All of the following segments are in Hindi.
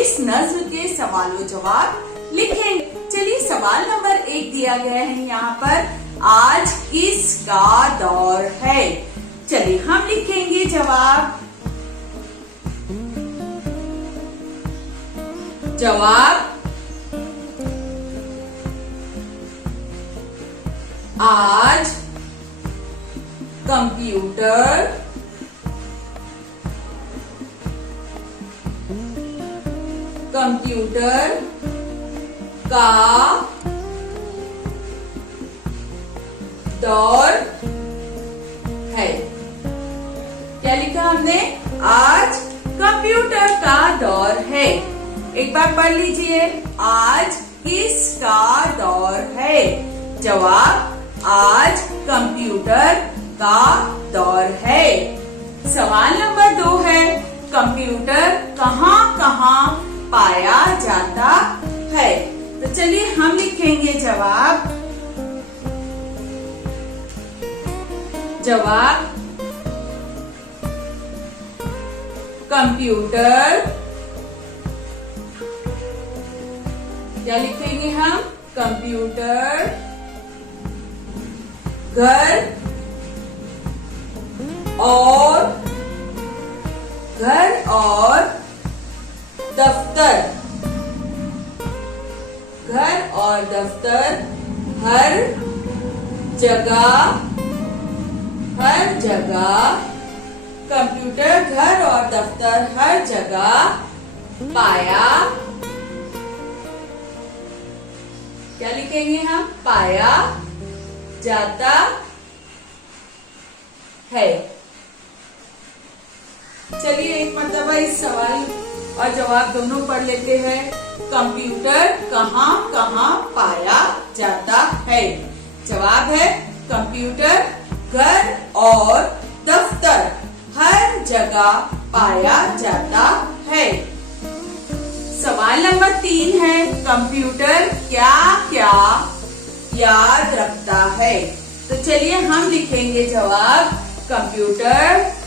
इस नज्म के सवालों जवाब लिखेंगे। चलिए सवाल नंबर 1 दिया गया है यहाँ पर, आज किसका दौर है। चलिए हम लिखेंगे जवाब। आज कंप्यूटर का दौर है। क्या लिखा हमने? आज कंप्यूटर का दौर है। एक बार पढ़ लीजिए, आज किसका दौर है। जवाब, आज कंप्यूटर का दौर है। सवाल नंबर 2 है, कंप्यूटर कहाँ कहाँ पाया जाता है। तो चलिए हम लिखेंगे जवाब। कंप्यूटर, क्या लिखेंगे हम? कंप्यूटर घर और दफ्तर हर जगह कंप्यूटर घर और दफ्तर हर जगह पाया, क्या लिखेंगे हम? पाया जाता है। चलिए एक मरतबा इस सवाल और जवाब दोनों पढ़ लेते हैं। कंप्यूटर कहाँ कहाँ पाया जाता है। जवाब है, कंप्यूटर घर और दफ्तर हर जगह पाया जाता है। सवाल नंबर 3 है, कंप्यूटर क्या क्या याद रखता है। तो चलिए हम लिखेंगे जवाब। कंप्यूटर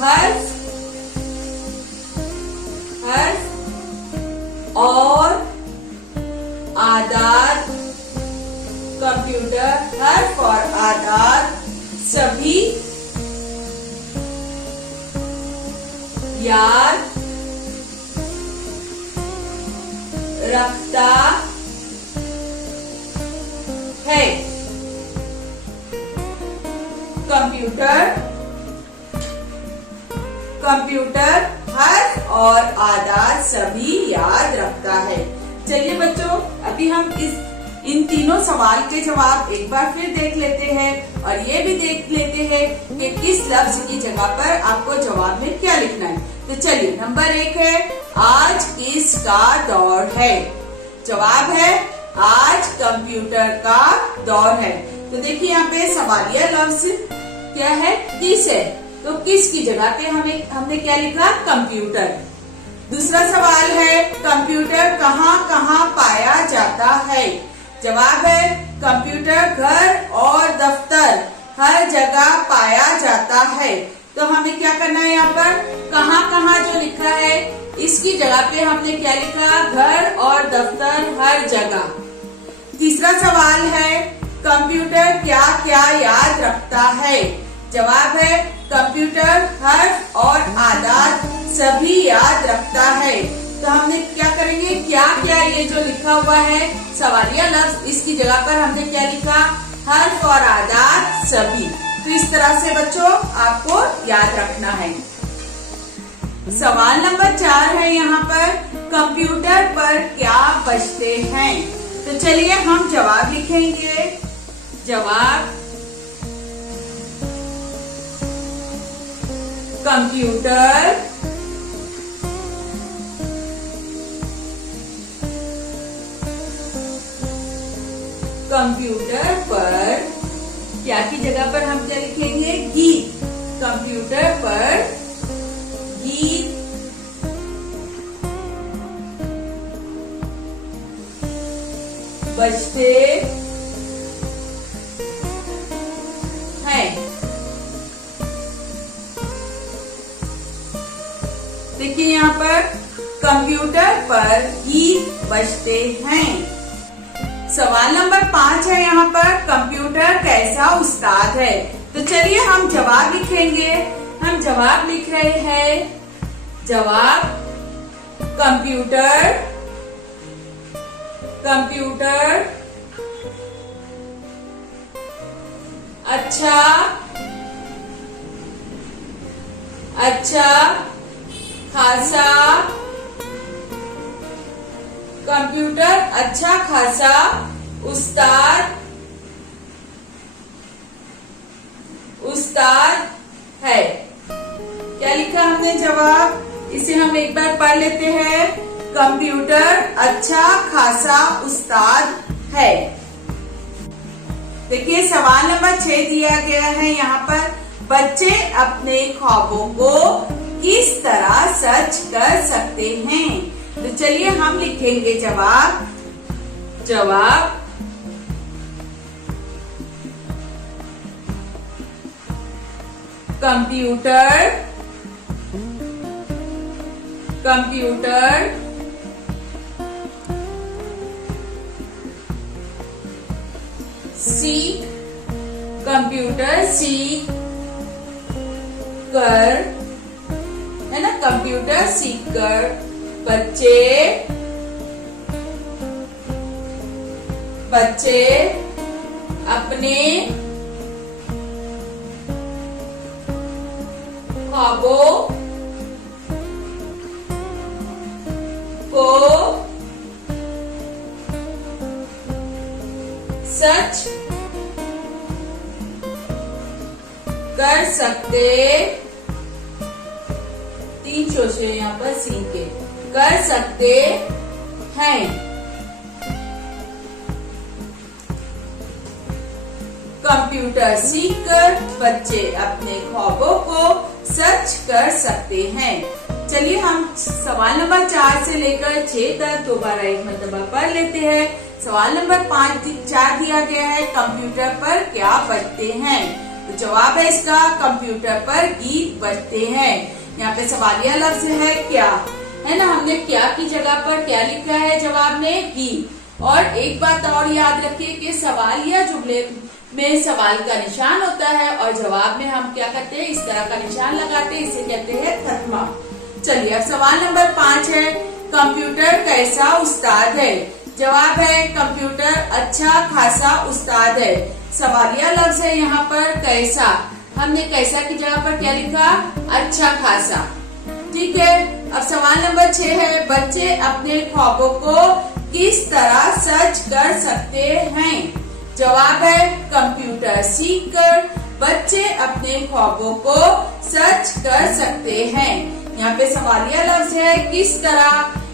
हर्फ और आदाद, कंप्यूटर हर्फ और आदाद सभी याद रखता है। कंप्यूटर हर्फ और आदाद सभी याद रखता है। चलिए बच्चों, अभी हम इन तीनों सवाल के जवाब एक बार फिर देख लेते हैं और ये भी देख लेते हैं कि किस लफ्ज की जगह पर आपको जवाब में क्या लिखना है। तो चलिए, नंबर 1 है, आज किसका दौर है। जवाब है, आज कंप्यूटर का दौर है। तो देखिए यहाँ पे सवालिया लफ्ज क्या है? किस है। तो किस की जगह पे हमने क्या लिखा? कंप्यूटर। दूसरा सवाल है, कंप्यूटर कहाँ कहाँ पाया जाता है। जवाब है, कंप्यूटर घर और दफ्तर हर जगह पाया जाता है। तो हमें क्या करना है? यहाँ पर कहाँ कहाँ जो लिखा है इसकी जगह पे हमने क्या लिखा? घर और दफ्तर हर जगह। तीसरा सवाल है, कंप्यूटर क्या क्या याद रखता है। जवाब है, कंप्यूटर हर्फ और आदाद सभी याद रखता है। तो हमने क्या करेंगे? क्या क्या ये जो लिखा हुआ है सवालिया लफ्ज, इसकी जगह पर हमने क्या लिखा? हर्फ और आदाद सभी। तो इस तरह से बच्चों आपको याद रखना है। सवाल नंबर 4 है यहाँ पर, कंप्यूटर पर क्या बजते हैं। तो चलिए हम जवाब लिखेंगे। जवाब, कंप्यूटर पर क्या की जगह पर हम क्या लिखेंगे? गीत। कंप्यूटर पर गीत लिखिए यहाँ पर, कंप्यूटर पर गीत बजते हैं। सवाल नंबर 5 है यहाँ पर, कंप्यूटर कैसा उस्ताद है। तो चलिए हम जवाब लिखेंगे। हम जवाब लिख रहे हैं। जवाब, कंप्यूटर अच्छा खासा, कंप्यूटर अच्छा खासा उस्ताद है। क्या लिखा हमने जवाब, इसे हम एक बार पढ़ लेते हैं। कंप्यूटर अच्छा खासा उस्ताद है। देखिए सवाल नंबर 6 दिया गया है यहाँ पर, बच्चे अपने ख्वाबों को किस तरह सच कर सकते हैं। तो चलिए हम लिखेंगे जवाब। जवाब, कंप्यूटर सीख कर, है ना, कंप्यूटर सीख कर बच्चे अपने ख्वाबों को सच कर सकते, 3 शोषे यहाँ पर सीखे, कर सकते हैं। कंप्यूटर सीखकर बच्चे अपने ख्वाबों को सच कर सकते हैं। चलिए हम सवाल नंबर 4 से लेकर 6 तक दोबारा एक मरतबा पढ़ लेते हैं। सवाल नंबर 4 दिया गया है, कंप्यूटर पर क्या बजते हैं। तो जवाब है इसका, कंप्यूटर पर गीत बजते हैं। यहाँ पे सवालिया लफ्ज है क्या, है ना, हमने क्या की जगह पर क्या लिखा है जवाब में, गीत। और एक बात और याद रखिए कि सवालिया जुमले में सवाल का निशान होता है और जवाब में हम क्या करते हैं, इस तरह का निशान लगाते हैं, इसे कहते हैं खत्मा। चलिए अब सवाल नंबर 5 है, कंप्यूटर कैसा उस्ताद है। जवाब है, कंप्यूटर अच्छा खासा उस्ताद है। सवालिया लफ्ज है यहाँ पर कैसा, हमने कैसा की जगह पर क्या लिखा, अच्छा खासा। ठीक है, अब सवाल नंबर 6 है, बच्चे अपने ख्वाबों को किस तरह सच कर सकते हैं। जवाब है, कंप्यूटर सीखकर बच्चे अपने ख्वाबों को सच कर सकते हैं। यहाँ पे सवालिया लफ्ज है किस तरह,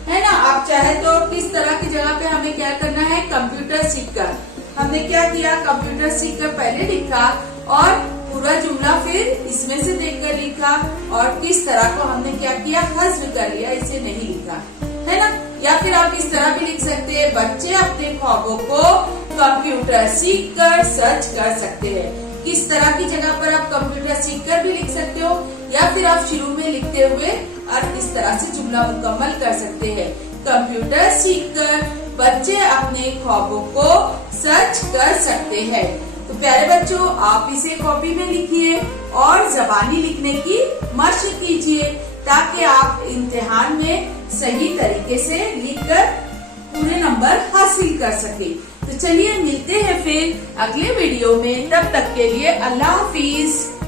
है ना, आप चाहे तो किस तरह की जगह पे हमें क्या करना है, कंप्यूटर सीखकर। हमने क्या किया, कंप्यूटर सीखकर पहले लिखा और पूरा जुमला फिर इसमें से देखकर लिखा, और किस तरह को हमने क्या किया, हज़्फ कर लिया, इसे नहीं लिखा, है ना। या फिर आप इस तरह भी लिख सकते हैं, बच्चे अपने ख्वाबों को कंप्यूटर सीखकर सच कर सकते हैं। किस तरह की जगह पर आप कंप्यूटर सीखकर भी लिख सकते हो, या फिर आप शुरू में लिखते हुए और इस तरह से जुमला मुकम्मल कर सकते हैं। कंप्यूटर सीखकर बच्चे अपने ख्वाबों को सच कर सकते हैं। तो प्यारे बच्चों, आप इसे कॉपी में लिखिए और ज़बानी लिखने की मशक कीजिए, ताकि आप इम्तिहान में सही तरीके से लिखकर पूरे नंबर हासिल कर सके। तो चलिए मिलते हैं फिर अगले वीडियो में, तब तक के लिए अल्लाह हाफिज।